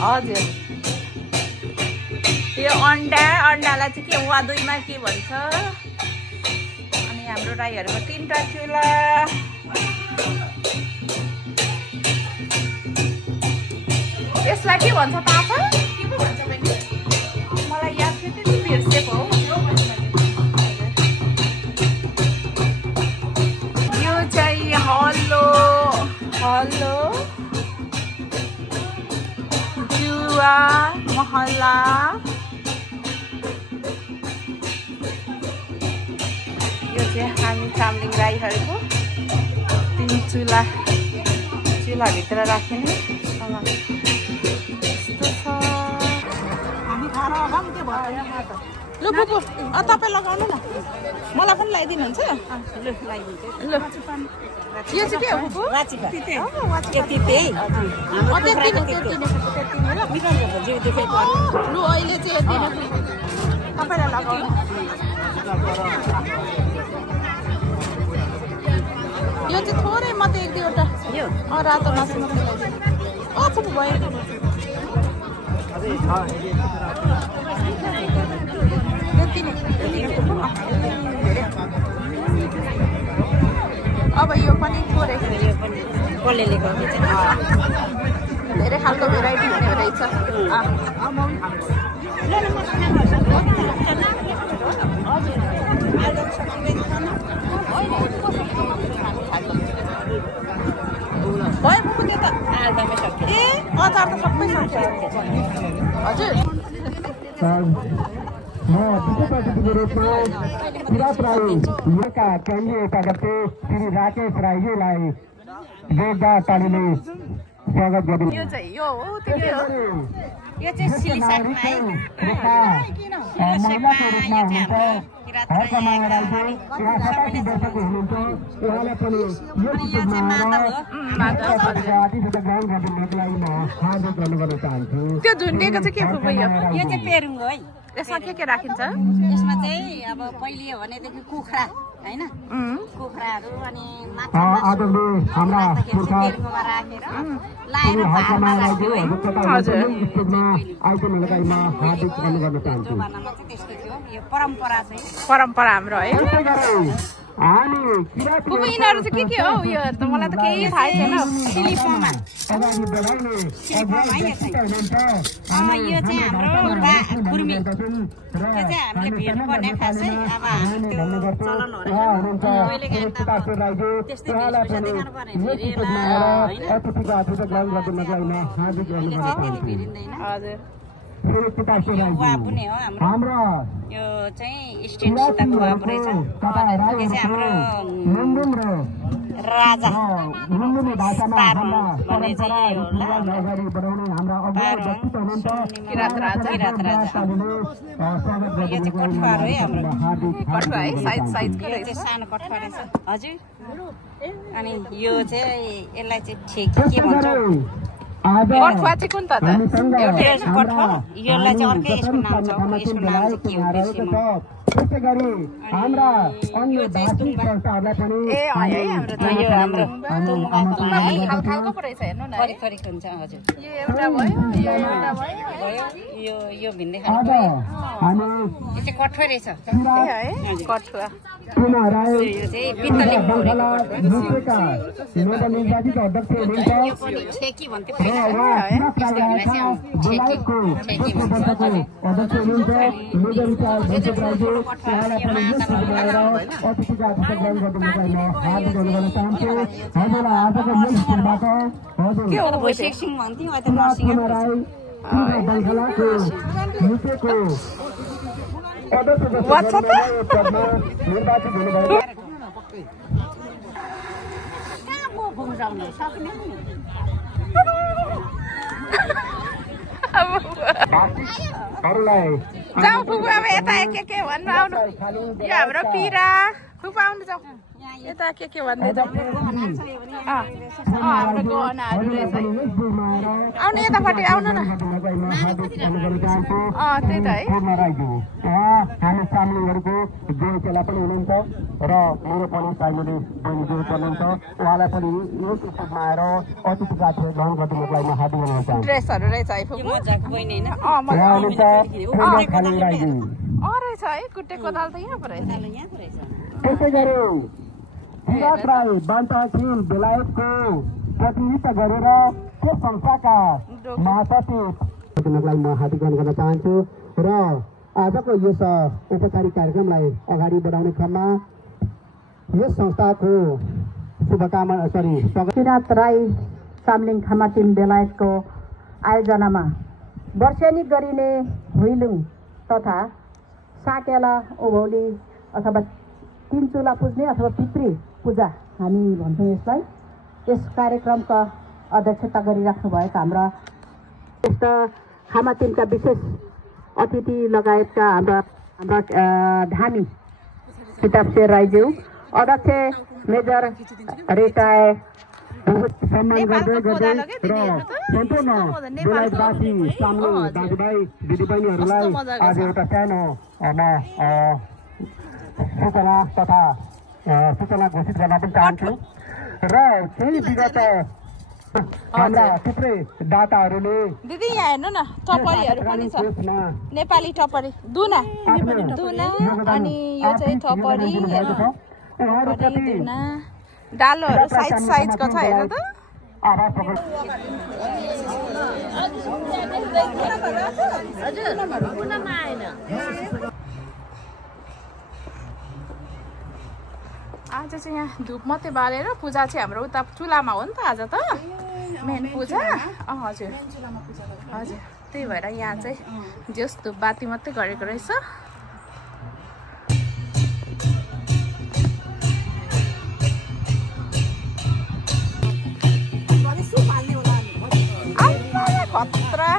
हजुर यो अन्डालाई चाहिँ के वादुईमा के भन्छ। अनि हाम्रो राईहरूको 3टा चुला। यसलाई के भन्छ थाहा छ? मलाई याद थियो त्यति बिर्सेको हो। यो चाहिँ हल्लो जुवा महल्ला। यो चाहिँ हामी चामलिङ राईहरूको 3 चुलाभित्र राखिने। लु बुबु तपाईँ लगाउनु न, मलाई पनि लगाइदिनुहुन्छ? ल लगाइदिन्छु। ल यो चाहिँ के हो बुबु? लु अहिले चाहिँ यति नै तपाईँलाई लगाउनु। यो चाहिँ थोरै मात्रै 1-2वटा रातो मासु मात्रै लगाइदिनु। बुबु भयो। अब यो पनि थोरै धेरै खालको भेराइटी हुने रहेछ। भयो बुबु त्यो त आलुदमै सक्यो। ए अचार त सबै सक्यो। हजुर म विशेष अतिथिको रूपमा किरात राई यहाँका केन्द्रीय उपाध्यक्ष श्री राकेश राईजीलाई जोरदार तालीले स्वागत गरिन्छ। यो चाहिँ यो हो त्यो के हो? यो चाहिँ सिलिसाकमा है। महिलाको रूपमा हुनुहुन्छ हर्कमाया राईजी, उहाँ 87 वर्षको हुनुहुन्छ। उहाँलाई पनि यो चिजमा आतिथ्यता ग्रहण गरिदिनुको लागि म हार्दिक धन्यवाद चाहन्छु। त्यो झुन्डिएको चाहिँ के हो? यो चाहिँ पेरुङ हो है। यसमा के राखिन्छ? यसमा चाहिँ अब पहिले हो भनेदेखि कुखुरा हैन, कुखुराहरू अनि माछा हाम्रा पुर्खा राखेर लाएर भारमा राख्यो है। हजुर आइटमहरूमा हार्दिक धन्यवाद चाहन्छु। जमानामा चाहिँ त्यस्तो थियो। यो परम्परा चाहिँ परम्परा हाम्रो है। हामी बुबु यिनीहरू चाहिँ के हो? यो त मलाई त केही थाहा छैन। सिलिफोमा अगाडि बढाउने यो चाहिँ हाम्रो खुर्मी। यो चाहिँ हामीले भेट्नुपर्ने खास है। अब हामी त्यो चलन हो रहेछ। कहिले काहीँ त त्यस्तै भेषभूषा देखाउनु पर्ने भेरेला हैन। भेरिँदैन। हजुर गुवा पनि हो हाम्रो। यो चाहिँ स्टेट सीताको गुवा रहेछ। यो चाहिँ हाम्रो राजा भन्ने चाहिँ किरात राजा। यो चाहिँ कठुवारो है हाम्रो। कठुवा है साइजको यो चाहिँ सानो कठुवा रहेछ। हजुर अनि यो चाहिँ यसलाई चाहिँ ठेकी के भन्छ? कठुवा चाहिँ कुन त? एउटै कठुवा। यसलाई चाहिँ अर्कै यसको नाम छ। यसको नाम चाहिँ के हो? त्यसै गरी हाम्रा अन्य भाषिक संस्थाहरूलाई पनि खालको पो रहेछ हेर्नु न। फरिक हुन्छ। हजुर यो एउटा भयो, यो एउटा भयो। यो भिन्दै खालको है। हामी यो चाहिँ कठुवा रहेछ है कठुवा। यो चाहिँ पित्तलले फोरेको कठुवा। नवनिर्वाचित अध्यक्ष हुनुहुन्छ यो पनि ठेकी भन्थ्यो पहिला। ठेकी भन्छ। अध्यक्ष हुनुहुन्छ अतिथिका अतिथि ग्रहण गरिदिनुको लागि हार्दिक धन्यवाद चाहन्छु। हजुरलाई आजको यस स्कुलबाट हजुर सिङ भन्थ्यौँ अहिले त नर्सिङ राई बङ्गलाको नृत्यको अध्यक्ष पदमा निर्वाचित हुनुभयो। जाऊ बुबु अब यता के भन्नु आउनु। यो हाम्रो पिरा फुपा आउनु जाऊ। यता के भन्दै त हाम्रो गहनाहरू रहेछ आउनु यतापट्टि आउनु न त्यही त है हामी सामूहरूको जो चेला पनि हुनुहुन्छ र मेरो पनि साइनले बहिनी जो हुनुहुन्छ उहाँलाई पनि यो स्टेजमा आएर अतिथि साथी ग्रहण गरिदिनुको लागि म हार्दिक अनुरोध गर्छु। ड्रेसहरू रहेछ है फुपू मजाको बहिनी हैन रहेछ है कुट्टे कोदाल त यहाँ पो रहेछ त्यसै गरी विराट राई बान्ताखिल बेलायतको प्रतिनिधित्व गरेर त्यो संस्थाका महासचिव लागि म हार्दिक अनुरोध गर्न चाहन्छु र आजको यस औपचारिक कार्यक्रमलाई अगाडि बढाउने क्रममा यस संस्थाको शुभकामना विराट राई सामलिङ खामाटिम बेलायतको आयोजनामा वर्षेनी गरिने भुइलुङ तथा साकेला उभौली अथवा तीन चुला पुज्ने अथवा पितृ पूजा हामी भन्छौँ यसलाई। यस कार्यक्रमका अध्यक्षता गरिराख्नु भएका हाम्रा खामाटिमका विशेष अतिथि लगायतका हाम्रा धामी किताबशेर राईज्यू अध्यक्ष मेजर रिटायर सम्मान गर्दै गर्दै र सम्पूर्ण बेलायतवासी सामलिङ दाजुभाइ दिदीबहिनीहरूलाई आज एउटा सानो सूचना घोषित गर्न पनि चाहन्छु र केही विगत हाम्रा थुप्रै दाताहरूले दिदी यहाँ हेर्नु न टपरीहरू पनि छ नेपाली टपरी दुना अनि यो चाहिँ टपरी डालोहरू साइजको छ हेर्नु त आज चाहिँ यहाँ धुप मात्रै बालेर पूजा चाहिँ हाम्रो उता चुलामा हो नि त आज त मेन पूजा हजुर हजुर त्यही भएर यहाँ चाहिँ जस धुप बाती मात्रै गरेको रहेछ। खतरा